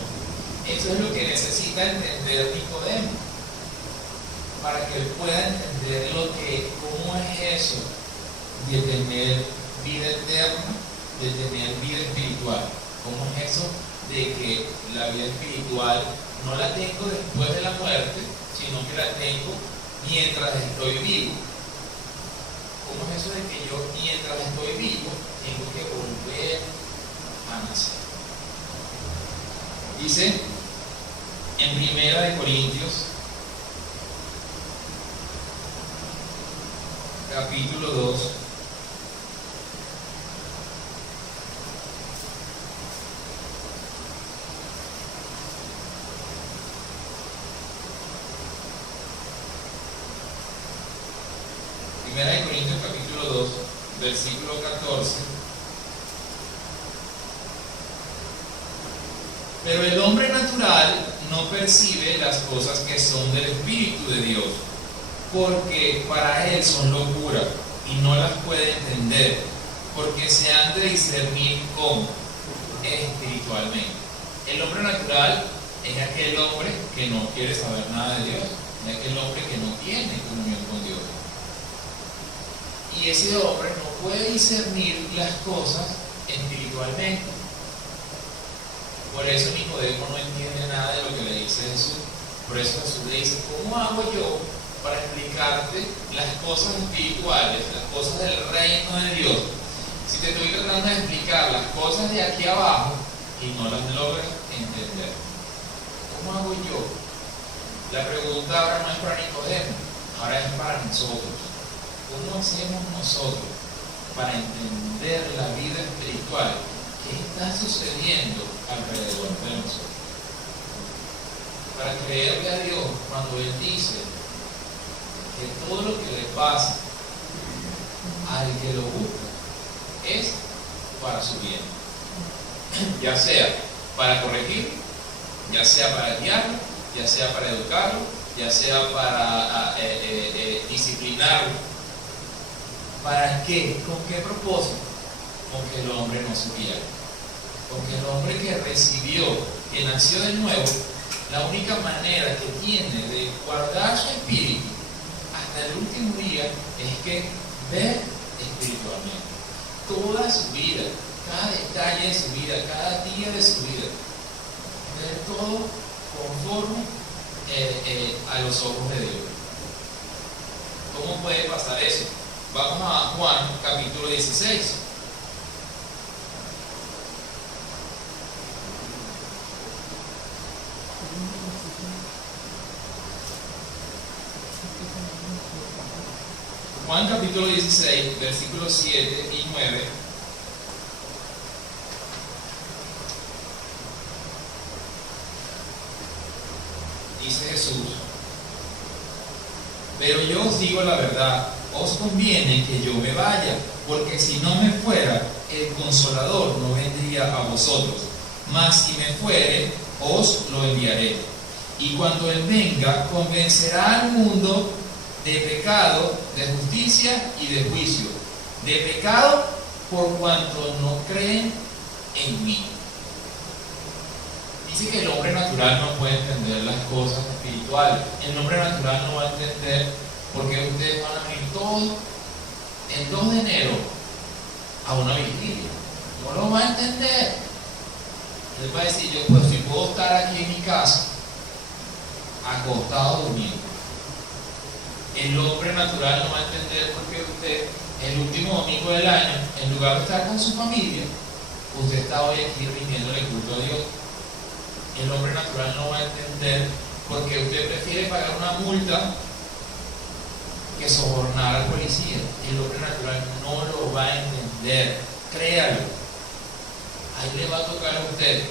Eso es lo que necesita entender Nicodemo, para que él pueda entender cómo es eso de tener vida eterna, de tener vida espiritual. Cómo es eso de que la vida espiritual no la tengo después de la muerte, sino que la tengo mientras estoy vivo. ¿Cómo es eso de que yo mientras estoy vivo tengo que volver a nacer? Dice en 1 Corintios capítulo 2, Primera de Corintios capítulo 2, versículo 14. Pero el hombre natural no percibe las cosas que son del Espíritu de Dios, porque para él son locura y no las puede entender, porque se han de discernir cómo espiritualmente. El hombre natural es aquel hombre que no quiere saber nada de Dios, es aquel hombre que no tiene comunión con Dios. Y ese hombre no puede discernir las cosas espiritualmente. Por eso Nicodemo no entiende nada de lo que le dice Jesús. Por eso Jesús le dice: ¿cómo hago yo para explicarte las cosas espirituales, las cosas del reino de Dios, si te estoy tratando de explicar las cosas de aquí abajo y no las logras entender? ¿Cómo hago yo? La pregunta ahora no es para Nicodemo, ahora es para nosotros. ¿Cómo hacemos nosotros para entender la vida espiritual? ¿Qué está sucediendo alrededor de nosotros? Para creerle a Dios cuando Él dice que todo lo que le pasa al que lo busca es para su bien, ya sea para corregir, ya sea para guiarlo, ya sea para educarlo, ya sea para disciplinarlo. ¿Para qué? ¿Con qué propósito? Con que el hombre no se pierda, con que el hombre que recibió, que nació de nuevo, la única manera que tiene de guardar su espíritu hasta el último día es que ver espiritualmente toda su vida, cada detalle de su vida, cada día de su vida, ver todo conforme a los ojos de Dios. ¿Cómo puede pasar eso? Vamos a Juan capítulo 16. Juan capítulo 16, versículos 7 y 9. Dice Jesús: pero yo os digo la verdad, os conviene que yo me vaya, porque si no me fuera, el Consolador no vendría a vosotros, mas si me fuere, os lo enviaré. Y cuando Él venga, convencerá al mundo de pecado, de justicia y de juicio. De pecado, por cuanto no creen en mí. Dice que el hombre natural no puede entender las cosas espirituales. El hombre natural no va a entender por qué ustedes van a venir todos el 2 de enero a una vigilia. No lo va a entender. Él va a decir: yo pues si puedo estar aquí en mi casa acostado durmiendo. El hombre natural no va a entender por qué usted el último domingo del año, en lugar de estar con su familia, usted está hoy aquí rindiéndole culto a Dios. El hombre natural no va a entender por qué usted prefiere pagar una multa que sobornar al policía. El hombre natural no lo va a entender. Créalo. Ahí le va a tocar a usted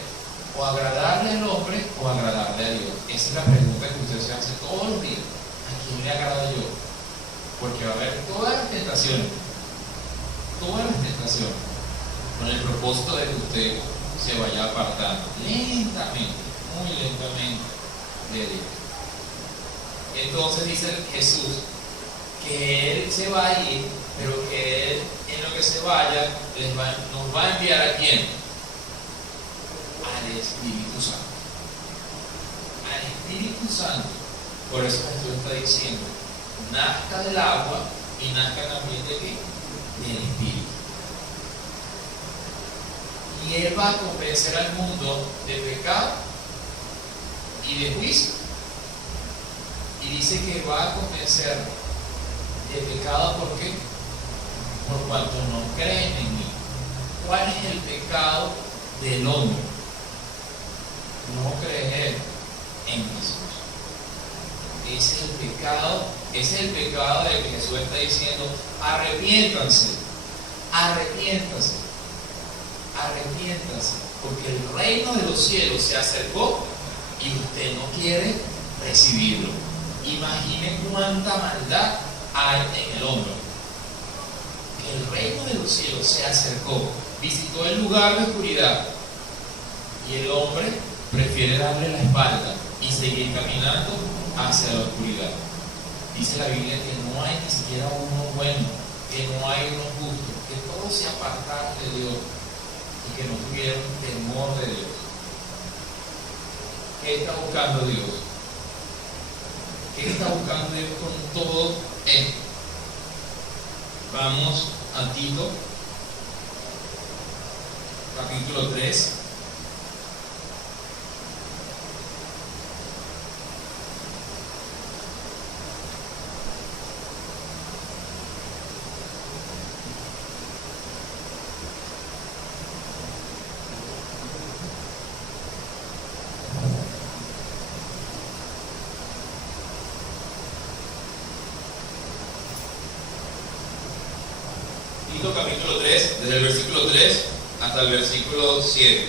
o agradarle al hombre o agradarle a Dios. Esa es la pregunta que usted se hace todos los días: ¿a quién le agrado yo? Porque va a haber todas las tentaciones, con el propósito de que usted se vaya apartando lentamente, muy lentamente de Dios. Entonces dice Jesús que Él se va a ir, pero que Él, en lo que se vaya, nos va a enviar ¿a quién? Al Espíritu Santo. Al Espíritu Santo. Por eso Jesús está diciendo: nazca del agua y nazca también de qué? Del Espíritu. Y Él va a convencer al mundo de pecado y de juicio. Y dice que va a convencer de pecado, ¿por qué? Por cuanto no creen en mí. ¿Cuál es el pecado del hombre? No creer en Jesús. Ese es el pecado del que Jesús está diciendo: arrepiéntanse, porque el reino de los cielos se acercó y usted no quiere recibirlo. Imagine cuánta maldad hay en el hombre. El reino de los cielos se acercó, visitó el lugar de oscuridad, y el hombre prefiere darle la espalda y seguir caminando hacia la oscuridad. Dice la Biblia que no hay ni siquiera uno bueno, que no hay uno justo, que todos se apartaron de Dios y que no tuvieron temor de Dios. ¿Qué está buscando Dios? ¿Qué está buscando Dios con todo esto? Vamos a Tito, capítulo 3. Tito capítulo 3, desde el versículo 3 hasta el versículo 7.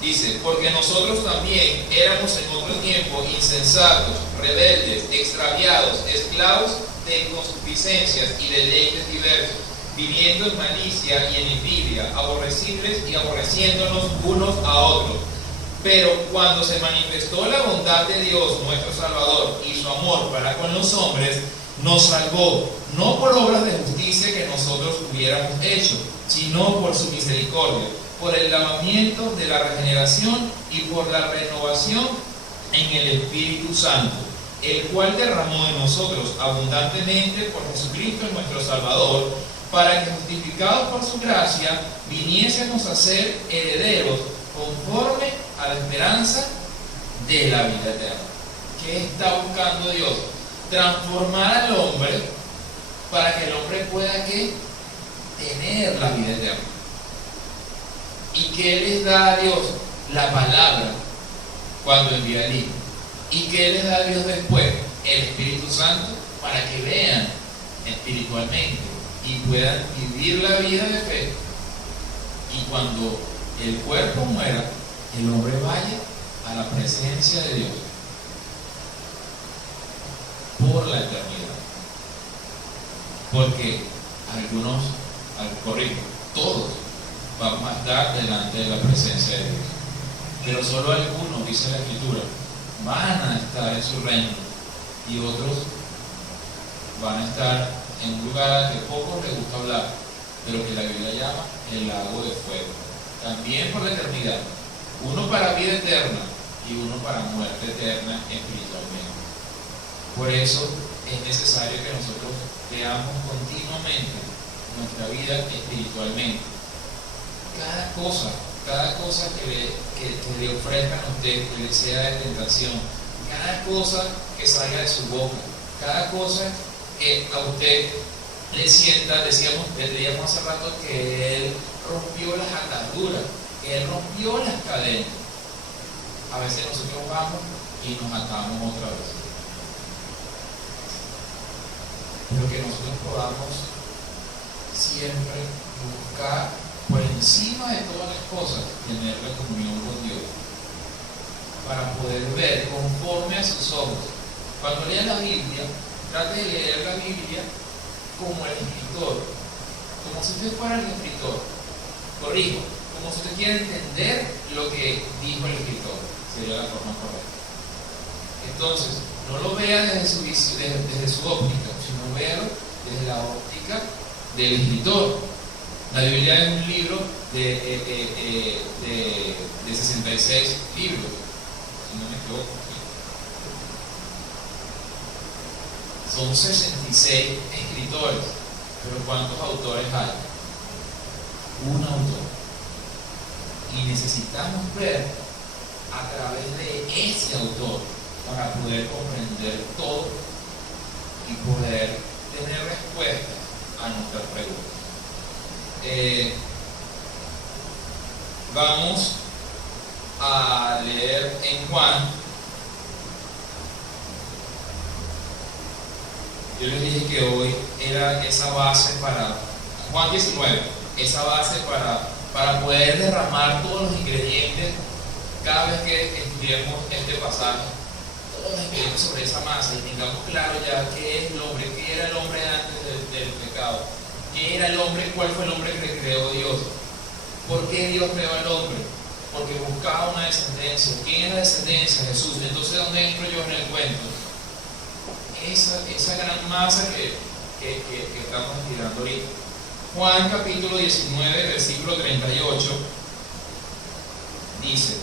Dice: porque nosotros también éramos en otro tiempo insensatos, rebeldes, extraviados, esclavos de concupiscencias y de leyes diversas, viviendo en malicia y en envidia, aborrecibles y aborreciéndonos unos a otros. Pero cuando se manifestó la bondad de Dios nuestro Salvador y su amor para con los hombres, nos salvó, no por obras de justicia que nosotros hubiéramos hecho, sino por su misericordia, por el lavamiento de la regeneración y por la renovación en el Espíritu Santo, el cual derramó en nosotros abundantemente por Jesucristo nuestro Salvador, para que, justificados por su gracia, viniésemos a ser herederos conforme a la esperanza de la vida eterna. ¿Qué está buscando Dios? Transformar al hombre para que el hombre pueda tener la vida eterna. ¿Y qué les da a Dios? La palabra cuando envía al Hijo. ¿Y qué les da a Dios después? El Espíritu Santo, para que vean espiritualmente y puedan vivir la vida de fe. Y cuando el cuerpo muera, el hombre vaya a la presencia de Dios por la eternidad. Porque todos vamos a estar delante de la presencia de Dios. Pero solo algunos, dice la Escritura, van a estar en su reino y otros van a estar en un lugar al que pocos les gusta hablar, pero que la Biblia llama el lago de fuego. También por la eternidad. Uno para vida eterna y uno para muerte eterna espiritualmente. Por eso es necesario que nosotros veamos continuamente nuestra vida espiritualmente. Cada cosa que le ofrezcan a usted, que le sea de tentación, cada cosa que salga de su boca, cada cosa que a usted le sienta, decíamos hace rato que Él rompió las ataduras, que Él rompió las cadenas. A veces nosotros vamos y nos atamos otra vez. Pero que nosotros podamos siempre buscar por encima de todas las cosas tener la comunión con Dios, para poder ver conforme a sus ojos. Cuando lea la Biblia, trate de leer la Biblia como el escritor, como si usted fuera el escritor. Corrijo, como si usted quiere entender lo que dijo el escritor, sería la forma correcta. Entonces, no lo vea desde su óptica, sino véalo desde la óptica del escritor. La Biblia es un libro de 66 libros, si no me equivoco. Son 66 escritores, pero ¿cuántos autores hay? Un autor. Y necesitamos ver a través de ese autor para poder comprender todo y poder tener respuestas a nuestras preguntas. Vamos a leer en Juan. Yo les dije que hoy era esa base para Juan 19, esa base para poder derramar todos los ingredientes cada vez que estudiemos este pasaje, todos los ingredientes sobre esa masa y tengamos claro ya qué es el hombre, qué era el hombre antes del pecado, qué era el hombre, cuál fue el hombre que creó Dios, por qué Dios creó al hombre, porque buscaba una descendencia. ¿Quién es la descendencia? Jesús. Entonces, ¿dónde entro yo en el cuento? Esa gran masa que estamos tirando ahorita. Juan capítulo 19, versículo 38 dice: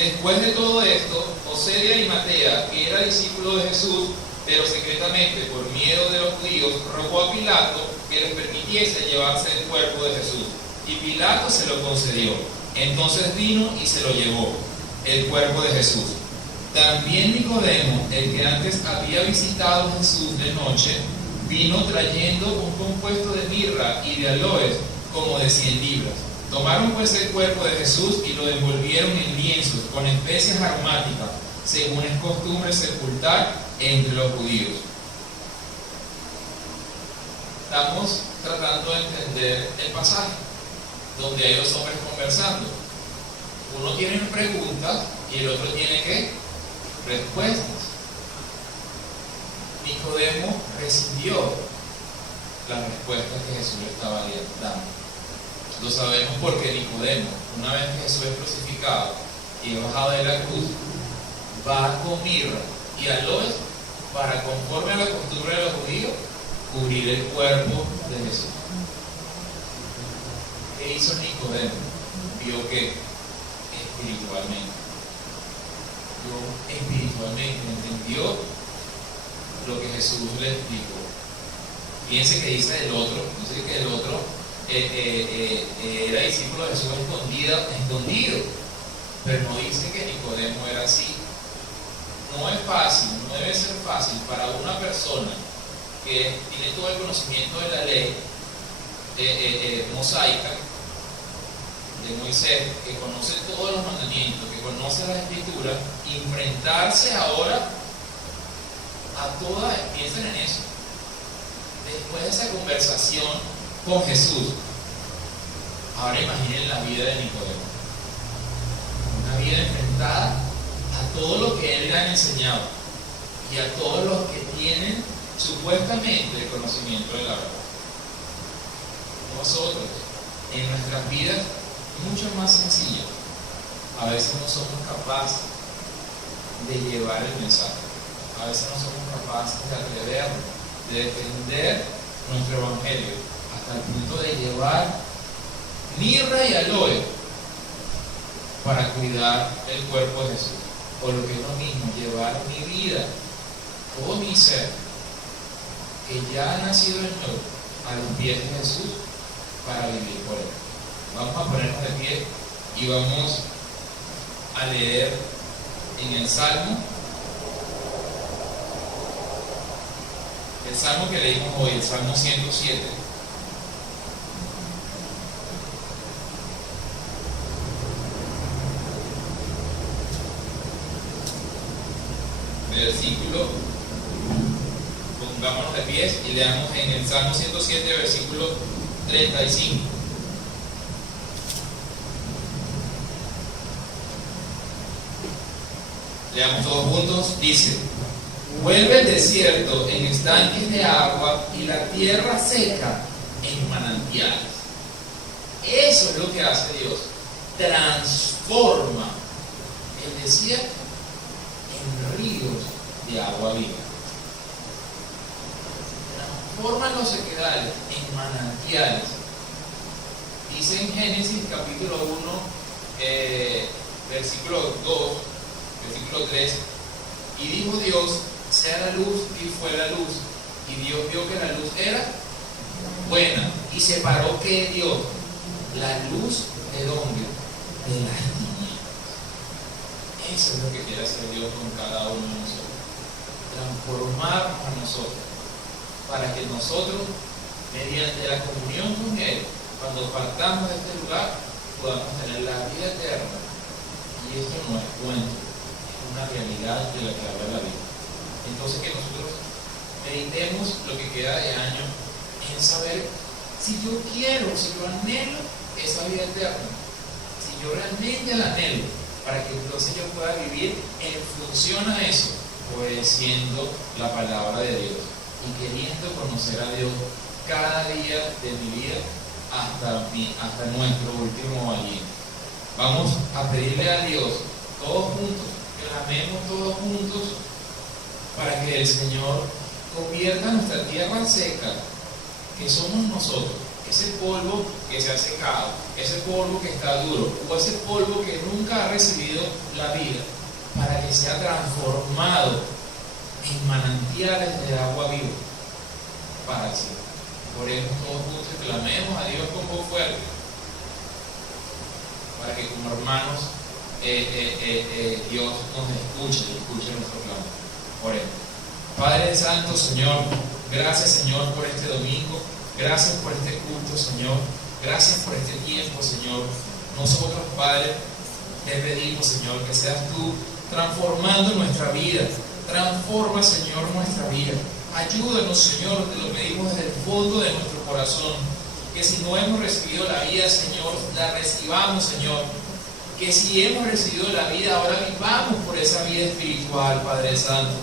Después de todo esto, José de Arimatea, que era discípulo de Jesús, pero secretamente por miedo de los judíos, rogó a Pilato que les permitiese llevarse el cuerpo de Jesús. Y Pilato se lo concedió. Entonces vino y se lo llevó, el cuerpo de Jesús. También Nicodemo, el que antes había visitado a Jesús de noche, vino trayendo un compuesto de mirra y de aloes como de 100 libras. Tomaron pues el cuerpo de Jesús y lo envolvieron en lienzos con especias aromáticas, según es costumbre sepultar entre los judíos. Estamos tratando de entender el pasaje, donde hay dos hombres conversando. Uno tiene preguntas y el otro tiene ¿qué? Respuestas. Nicodemo recibió las respuestas que Jesús le estaba dando. Lo sabemos porque Nicodemo, una vez que Jesús es crucificado y es bajado de la cruz, va con mirra y aloes para, conforme a la costumbre de los judíos, cubrir el cuerpo de Jesús. ¿Qué hizo Nicodemo? Vio que espiritualmente entendió lo que Jesús le explicó. Fíjense que dice el otro, dice que el otro era discípulo de Jesús escondido, pero no dice que Nicodemo era así. No es fácil, no debe ser fácil para una persona que tiene todo el conocimiento de la ley mosaica de Moisés, que conoce todos los mandamientos, que conoce las escrituras, enfrentarse ahora a todas, piensen en eso, después de esa conversación con Jesús. Ahora imaginen la vida de Nicodemo, una vida enfrentada a todo lo que él le han enseñado y a todos los que tienen supuestamente el conocimiento de la verdad. Nosotros, en nuestras vidas mucho más sencillas, a veces no somos capaces de llevar el mensaje, a veces no somos capaces de atrevernos, de defender nuestro evangelio, hasta el punto de llevar mirra y aloe para cuidar el cuerpo de Jesús, o lo que es lo mismo, llevar mi vida, todo mi ser, que ya ha nacido de nuevo, a los pies de Jesús, para vivir por él. Vamos a ponernos de pie y vamos a leer en el Salmo que leímos hoy, el Salmo 107. Versículo, pongámonos de pies y leamos en el Salmo 107, versículo 35. Leamos todos juntos. Dice: vuelve el desierto en estanques de agua y la tierra seca en manantiales. Eso es lo que hace Dios. Transforma el desierto en ríos de agua viva. Transforma los sequedales en manantiales. Dice en Génesis capítulo 1, versículo 2, versículo 3, y dijo Dios: sea la luz, y fue la luz. Y Dios vio que la luz era buena, y separó que Dios la luz de dónde, de las tinieblas. Eso es lo que quiere hacer Dios con cada uno de nosotros, transformarnos a nosotros, para que nosotros, mediante la comunión con Él, cuando partamos de este lugar, podamos tener la vida eterna. Y esto no es cuento, es una realidad de la que habla la Biblia. Entonces, que nosotros meditemos lo que queda de año en saber si yo quiero, si yo anhelo esa vida eterna, si yo realmente la anhelo, para que entonces yo pueda vivir en función a eso, obedeciendo la palabra de Dios y queriendo conocer a Dios cada día de mi vida hasta nuestro último aliento. Vamos a pedirle a Dios todos juntos, que la amemos todos juntos, para que el Señor convierta nuestra tierra seca, que somos nosotros, ese polvo que se ha secado, ese polvo que está duro, o ese polvo que nunca ha recibido la vida, para que sea transformado en manantiales de agua viva para el cielo. Oremos todos juntos y clamemos a Dios con voz fuerte, para que como hermanos Dios nos escuche nuestro clamor. Oremos. Padre Santo, Señor, gracias, Señor, por este domingo. Gracias por este culto, Señor. Gracias por este tiempo, Señor. Nosotros, Padre, te pedimos, Señor, que seas tú transformando nuestra vida. Transforma, Señor, nuestra vida. Ayúdanos, Señor, te lo pedimos desde el fondo de nuestro corazón. Que si no hemos recibido la vida, Señor, la recibamos, Señor. Que si hemos recibido la vida, ahora vivamos por esa vida espiritual, Padre Santo.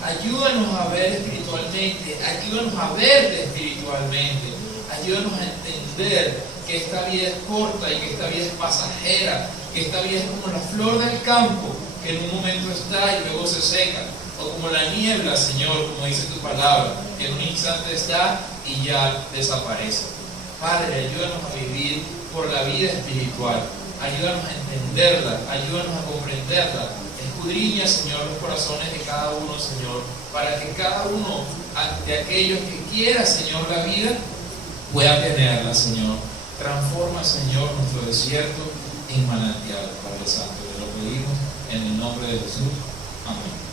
Ayúdanos a ver espiritualmente, ayúdanos a verte espiritualmente, ayúdanos a entender que esta vida es corta y que esta vida es pasajera, que esta vida es como la flor del campo, que en un momento está y luego se seca, o como la niebla, Señor, como dice tu palabra, que en un instante está y ya desaparece. Padre, ayúdanos a vivir por la vida espiritual, ayúdanos a entenderla, ayúdanos a comprenderla. Escudriña, Señor, los corazones de cada uno, Señor, para que cada uno de aquellos que quiera, Señor, la vida, pueda tenerla, Señor. Transforma, Señor, nuestro desierto en manantial, Padre Santo. Te lo pedimos en el nombre de Jesús. Amén.